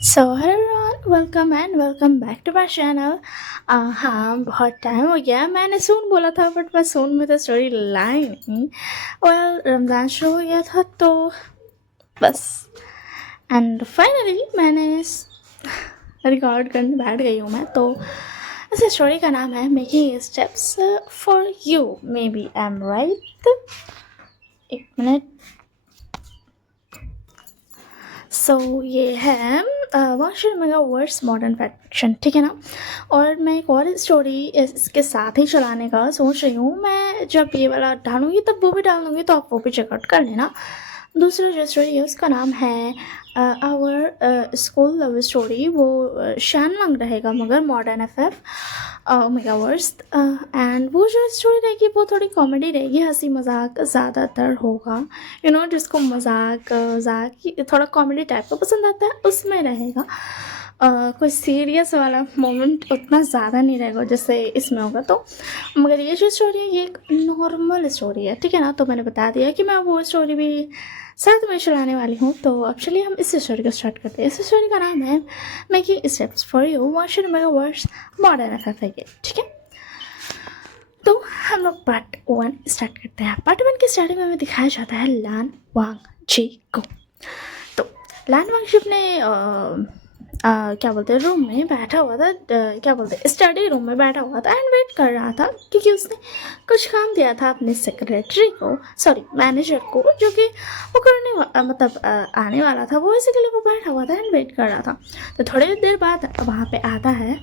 So hello everyone, welcome and welcome back to my channel. हाँ, बहुत time हो गया। मैंने सून बोला था बट मैं सून में तो स्टोरी लाई नहीं। रमज़ान शुरू हो गया था तो बस। एंड फाइनली मैंने रिकॉर्ड करने बैठ गई हूँ मैं तो। इस स्टोरी का नाम है making steps for you, maybe I am right. एक मिनट। ये है washer mega words modern fashion, ठीक है ना। और मैं एक और स्टोरी इसके साथ ही चलाने का सोच रही हूँ। मैं जब ये वाला डालूंगी तब वो भी डाल दूँगी, तो आप वो भी चेकआउट कर लेना। दूसरा जो स्टोरी है उसका नाम है आवर स्कूल लव स्टोरी। वो शान वांग रहेगा मगर मॉडर्न एफ मेगावर्स। एंड वो जो स्टोरी रहेगी वो थोड़ी कॉमेडी रहेगी, हंसी मजाक ज़्यादातर होगा। जिसको मजाक थोड़ा कॉमेडी टाइप का पसंद आता है उसमें रहेगा। कोई सीरियस वाला मोमेंट उतना ज़्यादा नहीं रहेगा जैसे इसमें होगा तो। मगर ये जो स्टोरी है ये एक नॉर्मल स्टोरी है, ठीक है ना। तो मैंने बता दिया कि मैं वो स्टोरी भी साथ में चलाने वाली हूँ। तो अब चलिए हम इस स्टोरी को स्टार्ट करते हैं। इस स्टोरी का नाम है making steps for you washer mega words modern F के, ठीक है। तो हम लोग पार्ट 1 स्टार्ट करते हैं। पार्ट 1 की स्टार्टिंग में हमें दिखाया जाता है लान वांग जी को। तो लान वांग जी अपने क्या बोलते हैं रूम में बैठा हुआ था, क्या बोलते हैं स्टडी रूम में बैठा हुआ था एंड वेट कर रहा था क्योंकि उसने कुछ काम दिया था अपने सेक्रेटरी को, सॉरी मैनेजर को, जो कि वो आने वाला था। वो इसी के लिए वो बैठा हुआ था एंड वेट कर रहा था। तो थोड़ी देर बाद वहाँ पे आता है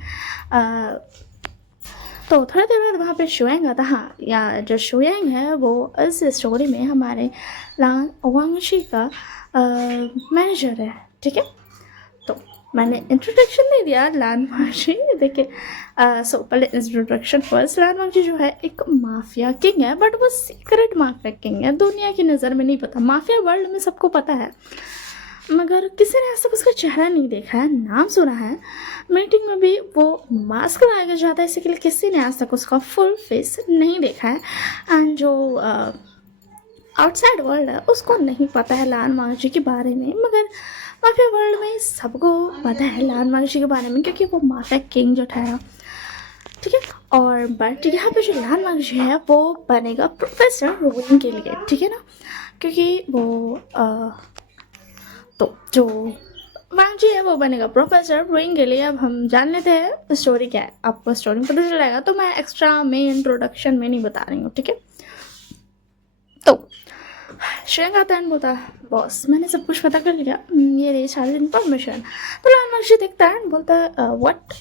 तो थोड़ी देर बाद वहाँ पे शुएंग आता। हाँ, या जो शुएंग है वो इस स्टोरी में हमारे लान वांगशी का मैनेजर है, ठीक है। तो मैंने इंट्रोडक्शन दे दिया लान वांगशी। देखिए पहले इंट्रोडक्शन फर्स्ट। लान वांगशी जो है एक माफिया किंग है, बट वो सीक्रेट माफिया किंग है, दुनिया की नज़र में नहीं पता। माफिया वर्ल्ड में सबको पता है मगर किसी ने आज तक उसका चेहरा नहीं देखा है, नाम सुना है। मीटिंग में भी वो मास्क लगाया जाता है, इसी के लिए किसी ने आज तक उसका फुल फेस नहीं देखा है। एंड जो आउटसाइड वर्ल्ड है उसको नहीं पता है लान मांगजी के बारे में, मगर माफिया वर्ल्ड में सबको पता है लान मांगजी के बारे में क्योंकि वो माफिया किंग जो ठहरा, ठीक है। और बट यहाँ पे जो लान मांगजी है वो बनेगा प्रोफेसर रोइंग के लिए, ठीक है ना। क्योंकि वो तो जो मैम जी है वो बनेगा प्रोफेसर रोइंग के लिए। अब हम जान लेते हैं स्टोरी क्या है। आपको स्टोरी में पता चल जाएगा, तो मैं एक्स्ट्रा में इंट्रोडक्शन में नहीं बता रही हूँ, ठीक है। तो श्रेयंक आता है बोलता है बॉस मैंने सब कुछ पता कर लिया, ये रही सारी इन्फॉर्मेशन। तो लाल मक्शी देखता है बोलता है व्हाट।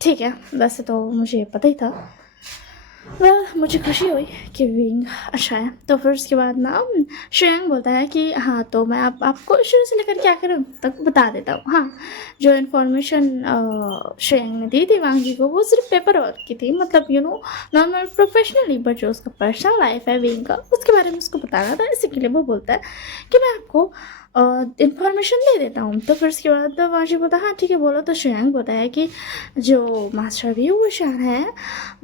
ठीक है, वैसे तो मुझे पता ही था। मुझे खुशी हुई कि विंग अच्छा है। तो फिर उसके बाद ना श्रेयांग बोलता है कि हाँ, तो मैं आपको शुरू से लेकर क्या करूँ तक बता देता हूँ। हाँ, जो इन्फॉर्मेशन श्रेयांग ने दी थी वांग जी को वो सिर्फ पेपर वर्क की थी, मतलब नॉर्मल प्रोफेशनली, बट जो उसका पर्सनल लाइफ है विंग का उसके बारे में उसको बताना था। इसी के लिए वो बोलता है कि मैं आपको इन्फॉर्मेशन दे देता हूँ। तो फिर उसके बाद वांग जी बोलता है हाँ ठीक है बोलो। तो श्रेयांग बोलता है कि जो मास्टर व्यू वुशान है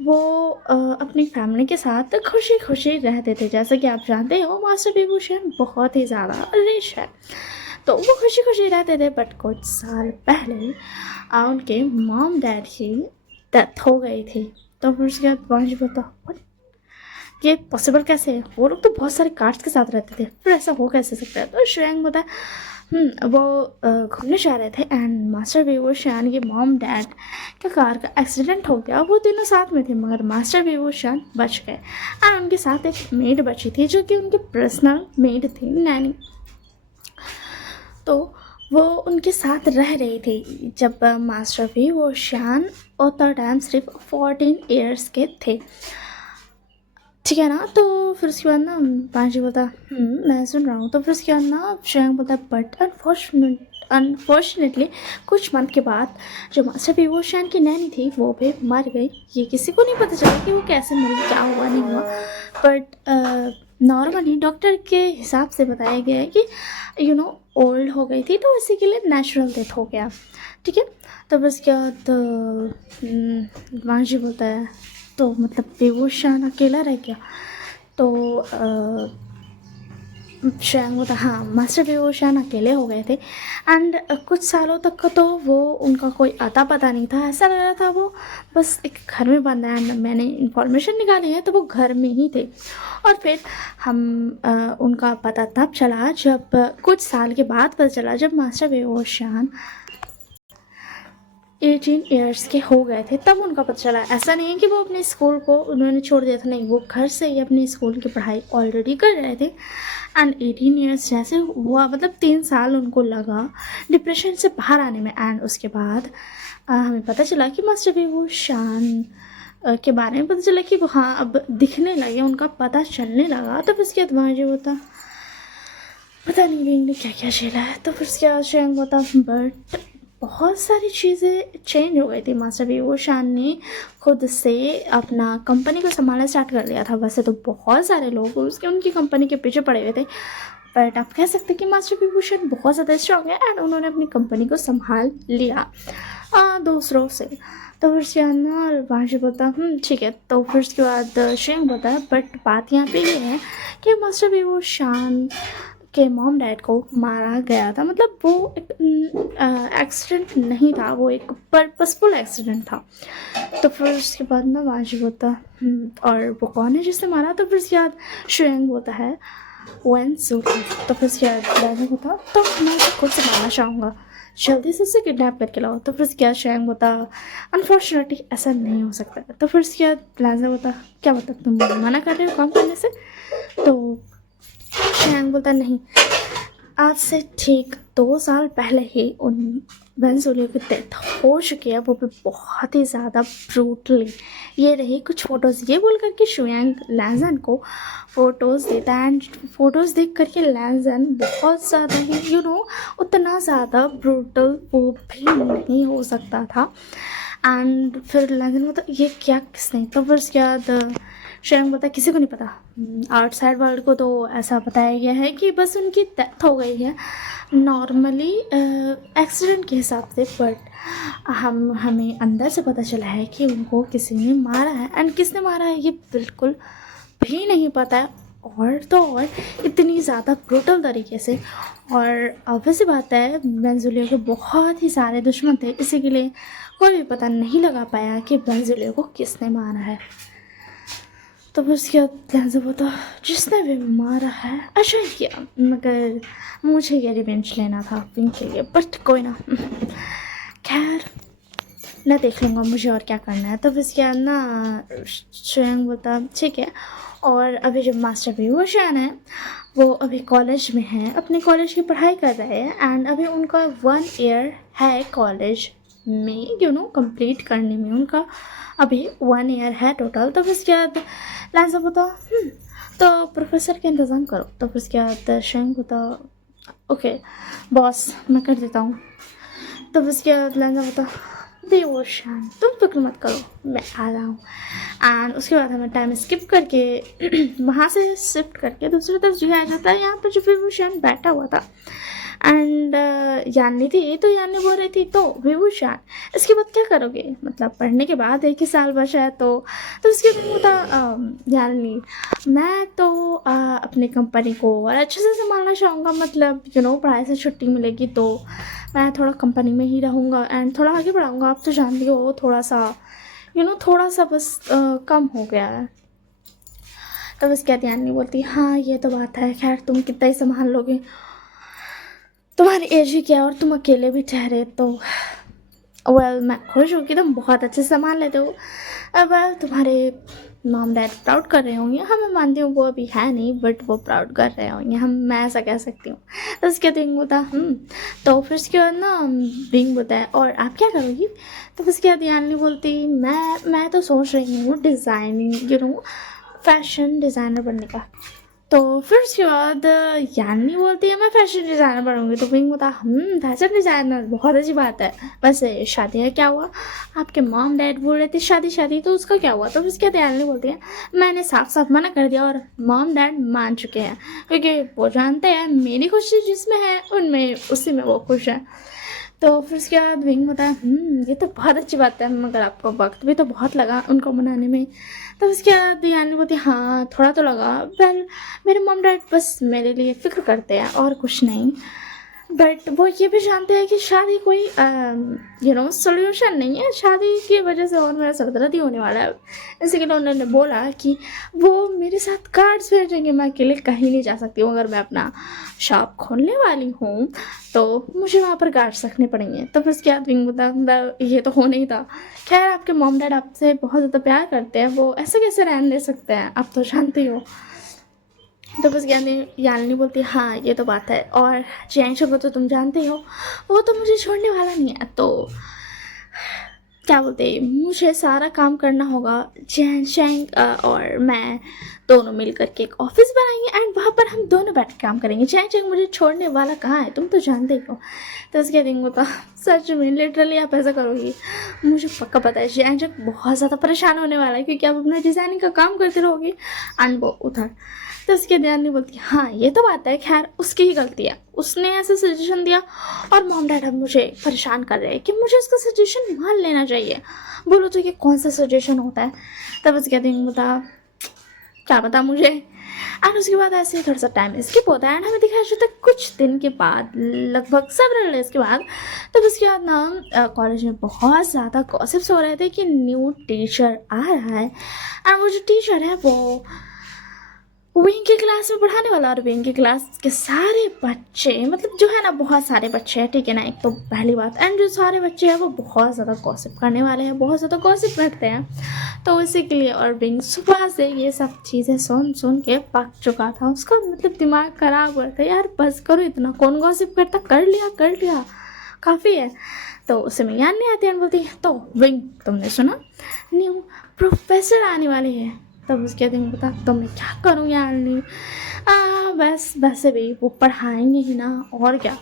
वो अपनी फैमिली के साथ खुशी खुशी रहते थे। जैसा कि आप जानते हो मास्टर विभूषण बहुत ही ज़्यादा रिच है, तो वो खुशी खुशी रहते थे। बट कुछ साल पहले उनके मॉम डैड की डेथ हो गई थी। तो फिर उसके बाद वंश बोलता "What? ये पॉसिबल कैसे है, वो लोग तो बहुत सारे कार्ड्स के साथ रहते थे, फिर ऐसा हो कैसे सकता है। तो श्रेयांग बोलता है वो घूमने जा रहे थे एंड मास्टर विभूषण के मॉम डैड का कार का एक्सीडेंट हो गया। वो तीनों साथ में थे मगर मास्टर विभूषण बच गए एंड उनके साथ एक मेड बची थी जो कि उनकी पर्सनल मेड थी, नैनी। तो वो उनके साथ रह रही थी जब मास्टर विभूषण उतना टाइम सिर्फ 14 ईयर्स के थे, ठीक है ना। तो फिर उसके बाद ना पांची बोलता मैं सुन रहा हूँ। तो फिर उसके बाद ना श्रेयांक बोलता बट अनफॉर्चुनेटली कुछ मंथ के बाद जो मास्टर विभूषण की नैनी थी वो भी मर गई। ये किसी को नहीं पता चला कि वो कैसे मरी, क्या हुआ नहीं हुआ। बट नॉर्मली डॉक्टर के हिसाब से बताया गया है कि ओल्ड हो गई थी, तो इसी के लिए नेचुरल डेथ हो गया, ठीक है। तब उसके बाद वांशी बोलता है तो मतलब विभूषण अकेला रह गया। तो शायद वो था, हाँ, मास्टर बेहोशान अकेले हो गए थे एंड कुछ सालों तक का तो वो उनका कोई अता पता नहीं था, ऐसा लग रहा था वो बस एक घर में बंद है। एंड मैंने इन्फॉर्मेशन निकाली है तो वो घर में ही थे। और फिर हम उनका पता तब चला जब कुछ साल के बाद पता चला, जब मास्टर बेहोशान 18 ईयर्स के हो गए थे तब उनका पता चला। ऐसा नहीं है कि वो अपने स्कूल को उन्होंने छोड़ दिया था, नहीं, वो घर से ही अपनी स्कूल की पढ़ाई ऑलरेडी कर रहे थे। एंड 18 ईयर्स जैसे हुआ, मतलब 3 साल उनको लगा डिप्रेशन से बाहर आने में। एंड उसके बाद हमें पता चला कि मास्टर बेहोशान के बारे में पता चला कि वो हाँ अब दिखने लगे, उनका पता चलने लगा। तब उसके बाद वहाँ जो होता, पता नहीं विंग ने क्या क्या झेला है। तो फिर उसके बाद श्रेयांक होता, बट बहुत सारी चीज़ें चेंज हो गई थी। मास्टर बेहोशान ने खुद से अपना कंपनी को संभालना स्टार्ट कर दिया था। वैसे तो बहुत सारे लोग उसके उनकी कंपनी के पीछे पड़े हुए थे, बट आप कह सकते हैं कि मास्टर बेहोशान बहुत ज़्यादा स्ट्रांग है एंड उन्होंने अपनी कंपनी को संभाल लिया दूसरों से। तो फिर उसके बाद ना वाशी बोलता ठीक है। तो फिर उसके बाद श्रेयांक बोलता है, बट बात यहाँ पे ये है कि मास्टर बेहोशान के मॉम डैड को मारा गया था। मतलब वो एक एक्सीडेंट नहीं था, वो एक पर्पसफुल एक्सीडेंट था। तो फिर उसके बाद ना वाजिब होता और वो कौन है जिसने मारा। तो फिर उसके बाद श्रेयांक होता है वेंसुली। तो फिर उसके बाद वाजिब होता, तो मैं उसे खुद से मारना चाहूँगा, जल्दी से उसे किडनैप करके लाओ। तो फिर उसके बाद श्रेयांक होता, अनफॉर्चुनेटली ऐसा नहीं हो सकता। तो फिर उसके बाद लाजिब होता, क्या मतलब तुम मना कर रहे हो काम करने से। तो श्रेयांक बोलता, नहीं, आज से ठीक 2 साल पहले ही उन वेंजुलियो की डेथ हो चुकी है, वो भी बहुत ही ज़्यादा ब्रूटली। ये रही कुछ फ़ोटोज़, ये बोल करके श्रेयांक लैंजन को फ़ोटोज़ देता है। एंड फ़ोटोज़ देख करके लैंजन बहुत ज़्यादा ही उतना ज़्यादा ब्रूटल वो भी नहीं हो सकता था। एंड फिर लैंजन बोलता, ये क्या किसने। तो फिर उसके बाद श्रेयांक बोलता, किसी को नहीं पता, आउटसाइड वर्ल्ड को तो ऐसा बताया गया है कि बस उनकी डेथ हो गई है नॉर्मली एक्सीडेंट के हिसाब से, बट हमें अंदर से पता चला है कि उनको किसी ने मारा है। एंड किसने मारा है ये बिल्कुल भी नहीं पता है, और तो और इतनी ज़्यादा ब्रूटल तरीके से। और ऑब्वियस बात है वेंजुलियो के बहुत ही सारे दुश्मन थे, इसी के लिए कोई भी पता नहीं लगा पाया कि वेंजुलियो को किसने मारा है। तो फिर उसके बाद लैंजन बोलता, जिसने भी मारा है अच्छा ही किया, मगर मुझे ये रिवेंज लेना था विंग के लिए, बट कोई ना, खैर मैं देख लूँगा मुझे और क्या करना है। तो फिर उसके बाद ना श्रेयांक बोलता, ठीक है। और अभी जब मास्टर बेहोशान है वो अभी कॉलेज में है, अपने कॉलेज की पढ़ाई कर रहे हैं। एंड अभी उनका 1 ईयर है कॉलेज में कंप्लीट करने में, उनका अभी 1 ईयर है टोटल। तो फिर उसके बाद लैंजन बोलता, तो प्रोफेसर का इंतज़ाम करो। तो फिर उसके बाद श्रेयांक बोलता, ओके बॉस, मैं कर देता हूँ। तो फिर उसके बाद लैंजन बोलता, बेहोशान तुम फिक्र मत करो, मैं आ रहा हूँ। एंड उसके बाद हमें टाइम स्किप करके वहाँ से शिफ्ट करके दूसरी तरफ जो आ जाता है, यहाँ पर जो बेहोशान बैठा हुआ था। एंड यानी थी, तो यानी बोल रही थी, तो बेहोशान इसके बाद क्या करोगे, मतलब पढ़ने के बाद 1 ही साल बचा है। तो उसके बाद होता यानी मैं तो अपनी कंपनी को और अच्छे से संभालना चाहूँगा, मतलब पढ़ाई से छुट्टी मिलेगी तो मैं थोड़ा कंपनी में ही रहूँगा एंड थोड़ा आगे बढ़ाऊँगा। आप तो जानती हो थोड़ा सा थोड़ा सा बस कम हो गया है। तो बस क्या ध्यान नहीं बोलती, हाँ ये तो बात है, खैर तुम कितना ही संभाल लोगे, तुम्हारी एज ही क्या और तुम अकेले भी ठहरे, तो वेल मैं खुश हूँ कि तुम बहुत अच्छे से संभाल लेते हो। अब तुम्हारे मॉम डैड प्राउड कर रहे होंगे, हाँ मैं मानती हूँ वो अभी है नहीं, बट वो प्राउड कर रहे होंगे, मैं ऐसा कह सकती हूँ। तो उसके बाद विंग बोलता तो फिर उसके बाद ना विंग बोलता है, और आप क्या करोगी। तो फिर उसके बाद यानी बोलती, मैं तो सोच रही हूँ डिज़ाइनिंग फैशन डिज़ाइनर बनने का। तो फिर उसके बाद यानी बोलती है, मैं फैशन डिज़ाइनर बनूंगी। तो विंग बोलता, फैशन डिज़ाइनर बहत अच्छी बात है, वैसे शादी का क्या हुआ, आपके मॉम डैड बोल रहे थे शादी, तो उसका क्या हुआ। तो फिर उसके बाद यानी बोलती है, मैंने साफ साफ मना कर दिया और मॉम डैड मान चुके हैं, क्योंकि वो जानते हैं मेरी खुशी जिसमें है उनमें उसी में वो खुश है। तो फिर उसके बाद विंग बताया ये तो बहुत अच्छी बात है, मगर आपको वक्त भी तो बहुत लगा उनको मनाने में। तो उसके बाद यानी बोलती हाँ थोड़ा तो लगा, वेल मेरे मॉम डैड बस मेरे लिए फ़िक्र करते हैं और कुछ नहीं। बट वो ये भी जानते हैं कि शादी कोई सोल्यूशन नहीं है, शादी की वजह से और मेरा सरदर्द ही होने वाला है। इसी के लिए उन्होंने बोला कि वो मेरे साथ कार्ड्स भेजेंगे, मैं अकेले कहीं नहीं जा सकती हूँ, अगर मैं अपना शॉप खोलने वाली हूँ तो मुझे वहाँ पर कार्ड्स रखने पड़ेंगे। तो फिर उसके बाद विंग बता ये तो हो नहीं था। खैर आपके मॉम डैड आपसे बहुत ज़्यादा प्यार करते हैं, वो ऐसे कैसे रहने दे सकते हैं, आप तो जानती हो। तो बस यानी बोलती हाँ ये तो बात है, और जैंशो को तो तुम जानते हो, वो तो मुझे छोड़ने वाला नहीं है। तो क्या बोलते मुझे सारा काम करना होगा। जैन शेंग और मैं दोनों मिल करके एक ऑफिस बनाएंगे एंड वहाँ पर हम दोनों बैठ के काम करेंगे। जैन शेंग मुझे छोड़ने वाला कहाँ है, तुम तो जानते ही हो। तो उसके दिन तो सच में लिटरली आप ऐसा करोगी, मुझे पक्का पता है जैन शेंग बहुत ज़्यादा परेशान होने वाला है, क्योंकि आप अपना डिज़ाइनिंग का काम करते रहोगी एंड वो उधर। तो उसके ध्यान नहीं बोलती हाँ ये तो बात है, खैर उसकी ही गलती है, उसने ऐसे सजेशन दिया और मॉम डैड अब मुझे परेशान कर रहे हैं कि मुझे उसका सजेशन मान लेना चाहिए। बोलो तो ये कौन सा सजेशन होता है। तब उसके दिन बता क्या बता मुझे। एंड उसके बाद ऐसे थोड़ा सा टाइम स्किप होता है एंड हमें दिखाया जाता है कुछ दिन के बाद, लगभग सेवरल डेज के बाद। तब उसके बाद ना कॉलेज में बहुत ज़्यादा गॉसिप्स हो रहे थे कि न्यू टीचर आ रहा है एंड वो जो टीचर है वो विंग की क्लास में पढ़ाने वाला, और विंग की क्लास के सारे बच्चे मतलब जो है ना बहुत सारे बच्चे हैं, ठीक है ना, एक तो पहली बात, एंड जो सारे बच्चे हैं वो बहुत ज़्यादा गॉसिप करने वाले हैं, बहुत ज़्यादा गॉसिप करते हैं। तो इसी के लिए और विंग सुबह से ये सब चीज़ें सुन सुन के पक चुका था, उसका मतलब दिमाग खराब हो रहा था, यार बस करो इतना कौन गॉसिप करता, कर लिया काफ़ी है। तो उसे में याद नहीं आती, बोलती तो विंग तुमने सुना न्यू प्रोफेसर आने वाले हैं। तब उसके दिन बता तो मैं क्या करूँ यार, नहीं बस वैसे भी वो पढ़ाएंगे ही ना और क्या।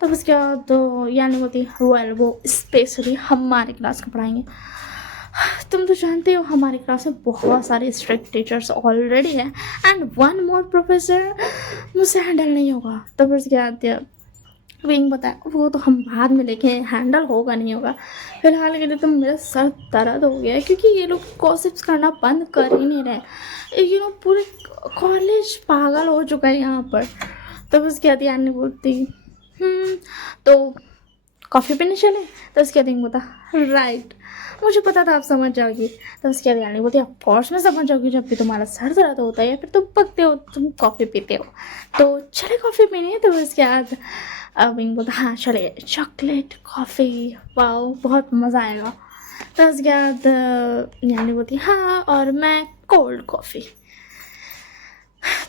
तब उसके बाद तो यानी बोलती वेल वो स्पेशली हमारे क्लास को पढ़ाएंगे। तुम तो जानते हो हमारी क्लास में बहुत सारे स्ट्रिक्ट टीचर्स ऑलरेडी हैं एंड वन मोर प्रोफेसर मुझसे हैंडल नहीं होगा। तब उसके बाद विंग बताया वो तो हम बाद में देखें, हैंडल होगा नहीं होगा, फिलहाल के लिए तो मेरा सर दर्द हो गया है, क्योंकि ये लोग गॉसिप्स करना बंद कर ही नहीं रहे। पूरे कॉलेज पागल हो चुका है यहाँ पर। तब उसके बाद यानी बोलती तो कॉफ़ी पीने चले। तो उसके बाद विंग बता राइट, मुझे पता था आप समझ जाओगी। तो उसके बाद यानी बोलती ऑफ कोर्स मैं समझ जाऊँगी, जब भी तुम्हारा सर दर्द होता है या फिर तुम पकते हो तुम कॉफ़ी पीते हो, तो चले कॉफ़ी पीने। तो उसके बाद विंग बोलता हाँ चले, चॉकलेट कॉफ़ी वाओ बहुत मज़ा आएगा। तो उसके बाद यानी बोलती हाँ और मैं कोल्ड कॉफ़ी।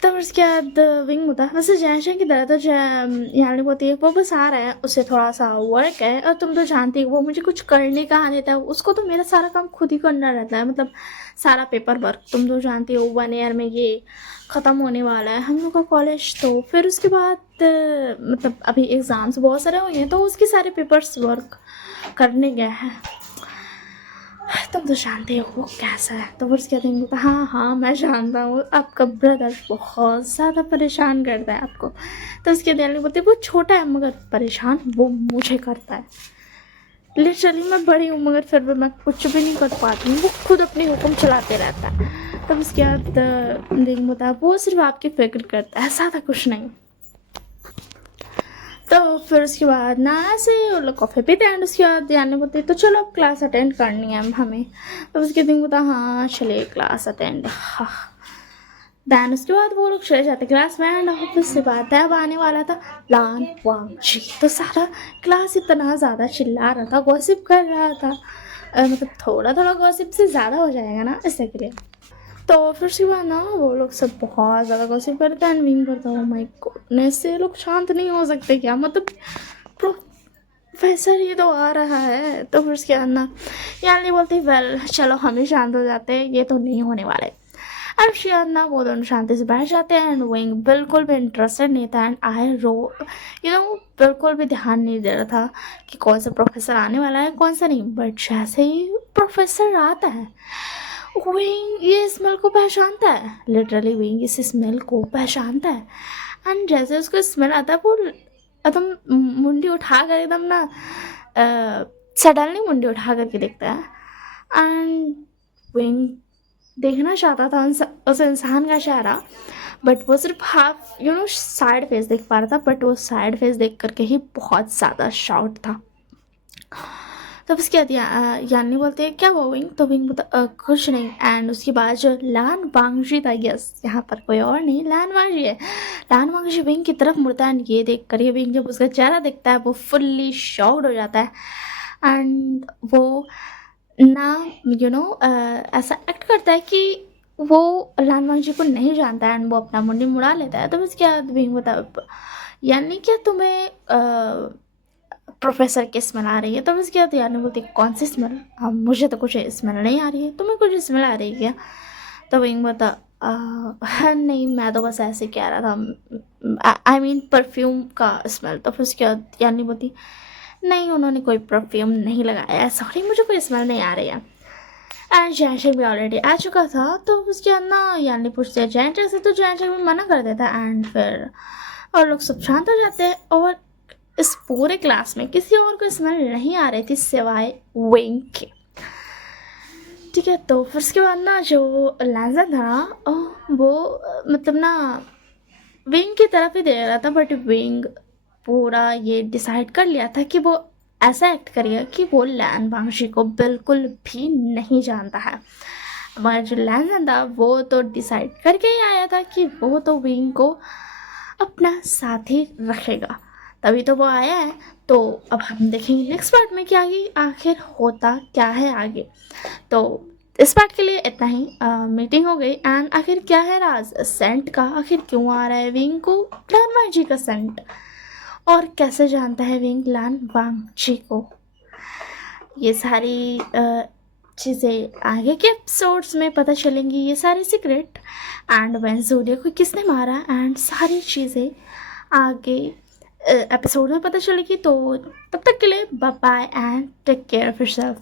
तो उसके बाद विंग होता है वैसे जैशन की तरह, तो यानी बोलती है वो बस आ रहा है, उससे थोड़ा सा वर्क है, और तुम तो जानती हो वो मुझे कुछ करने का आ देता है, उसको तो मेरा सारा काम खुद ही करना रहता है, मतलब सारा पेपर वर्क। तुम तो जानती हो 1 ईयर में ये ख़त्म होने वाला है हम लोग का कॉलेज, तो फिर उसके बाद मतलब अभी एग्ज़ाम्स बहुत सारे हुए हैं, तो उसके सारे पेपर्स वर्क करने गया है। तुम तो जानते हो वो कैसा है। तो फिर उसके बाद बोलता हाँ मैं जानता हूँ, आपका ब्रदर बहुत ज़्यादा परेशान करता है आपको। तो उसके बाद बोलते वो छोटा है मगर परेशान वो मुझे करता है, लिटरली मैं बड़ी हूँ मगर फिर भी मैं कुछ भी नहीं कर पाती हूँ, वो खुद अपनी हुक्म चलाते रहता है। तब उसके बाद विंग बोलता है वो सिर्फ आपकी फिक्र करता है, ज़्यादा कुछ नहीं। तो फिर उसके बाद ना ऐसे वो लोग कॉफ़ी पीते हैं, उसके बाद जाने बोलते तो चलो अब क्लास अटेंड करनी है हमें। तो उसके दिन बोलता हाँ चलिए क्लास अटेंड। हाँ दैन उसके बाद वो लोग चले जाते क्लास में एंड ऑफिस से बात है अब आने वाला था लान वांग जी। तो सारा क्लास इतना ज़्यादा चिल्ला रहा था, गॉसिप कर रहा था, मतलब थोड़ा थोड़ा गॉसिप से ज़्यादा हो जाएगा ना इससे के लिए। तो फिर उसके बाद ना वो लोग सब बहुत ज़्यादा गॉसिप करते हैं, विंग करता है माय गॉडनेस से लोग शांत नहीं हो सकते क्या, मतलब प्रोफेसर ये तो आ रहा है। तो फिर उसके बाद ना यार नहीं बोलती वेल चलो हम ही शांत हो जाते हैं, ये तो नहीं होने वाले। और उसके बाद ना वो दोनों शांति से बैठ जाते हैं एंड विंग बिल्कुल भी इंटरेस्टेड नहीं था एंड आई रो बिल्कुल भी ध्यान नहीं दे रहा था कि कौन सा प्रोफेसर आने वाला है कौन सा नहीं। बट जैसे ही प्रोफेसर आता है विंग ये स्मेल को पहचानता है, लिटरली विंग इस स्मेल को पहचानता है एंड जैसे उसको स्मेल आता है वो एकदम मुंडी उठा कर एकदम ना सडनली मुंडी उठा करके देखता है। एंड विंग देखना चाहता था उस इंसान का चेहरा, बट वो सिर्फ हाफ साइड फेस देख पा रहा था, बट वो साइड फेस देख करके ही बहुत ज़्यादा शॉक्ड था। तब उसके बाद यानी बोलते हैं क्या हुआ विंग, तो विंग बोलता कुछ नहीं। एंड उसके बाद जो लान वांगजी था, यस यहाँ पर कोई और नहीं लान वांगजी है, लान वांगजी विंग की तरफ मुड़ता है। ये देख कर विंग जब उसका चेहरा देखता है वो फुल्ली शॉक्ड हो जाता है। एंड वो ना ऐसा एक्ट करता है कि वो लान वांगजी को नहीं जानता है, एंड वो अपना मुंडी मुड़ा लेता है। तब उसके बाद विंग बोलता यानी क्या तुम्हें प्रोफेसर की स्मेल आ रही है। तब उसके बाद यानी बोलती कौन सी स्मेल, मुझे तो कुछ स्मेल नहीं आ रही है, तुम्हें कुछ स्मेल आ रही है क्या। तो विंग बता नहीं मैं तो बस ऐसे कह रहा था, आई मीन परफ्यूम का स्मेल। तो फिर उसके बाद यानी बोलती नहीं उन्होंने कोई परफ्यूम नहीं लगाया है, सॉरी मुझे कोई स्मेल नहीं आ रही है। एंड जैंशर भी ऑलरेडी आ चुका था। तो उसके बाद ना यानी पूछते हैं जैंशर से, तो जैंशर भी मना कर देता है। एंड फिर और लोग सब शांत हो जाते हैं, और इस पूरे क्लास में किसी और को स्मेल नहीं आ रही थी सिवाय विंग के। ठीक है, तो फिर उसके बाद ना जो लैंजन था ना वो मतलब ना विंग की तरफ ही दे रहा था, बट विंग पूरा ये डिसाइड कर लिया था कि वो ऐसा एक्ट करेगा कि वो लैन वांगशी को बिल्कुल भी नहीं जानता है। मगर जो लैंजन था वो तो डिसाइड करके ही आया था कि वो तो विंग को अपना साथी रखेगा, तभी तो वो आया है। तो अब हम देखेंगे नेक्स्ट पार्ट में कि आगे आखिर होता क्या है आगे। तो इस पार्ट के लिए इतना ही। मीटिंग हो गई, एंड आखिर क्या है राज सेंट का, आखिर क्यों आ रहा है विंग को लान वांगजी का सेंट, और कैसे जानता है विंग लान वांगजी को। ये सारी चीज़ें आगे के एपिसोड्स में पता चलेंगी, ये सारी सीक्रेट, एंड वेंजूलिया को किसने मारा, एंड सारी चीज़ें आगे एपिसोड में पता चलेगी। तो तब तक के लिए bye bye and take care of yourself.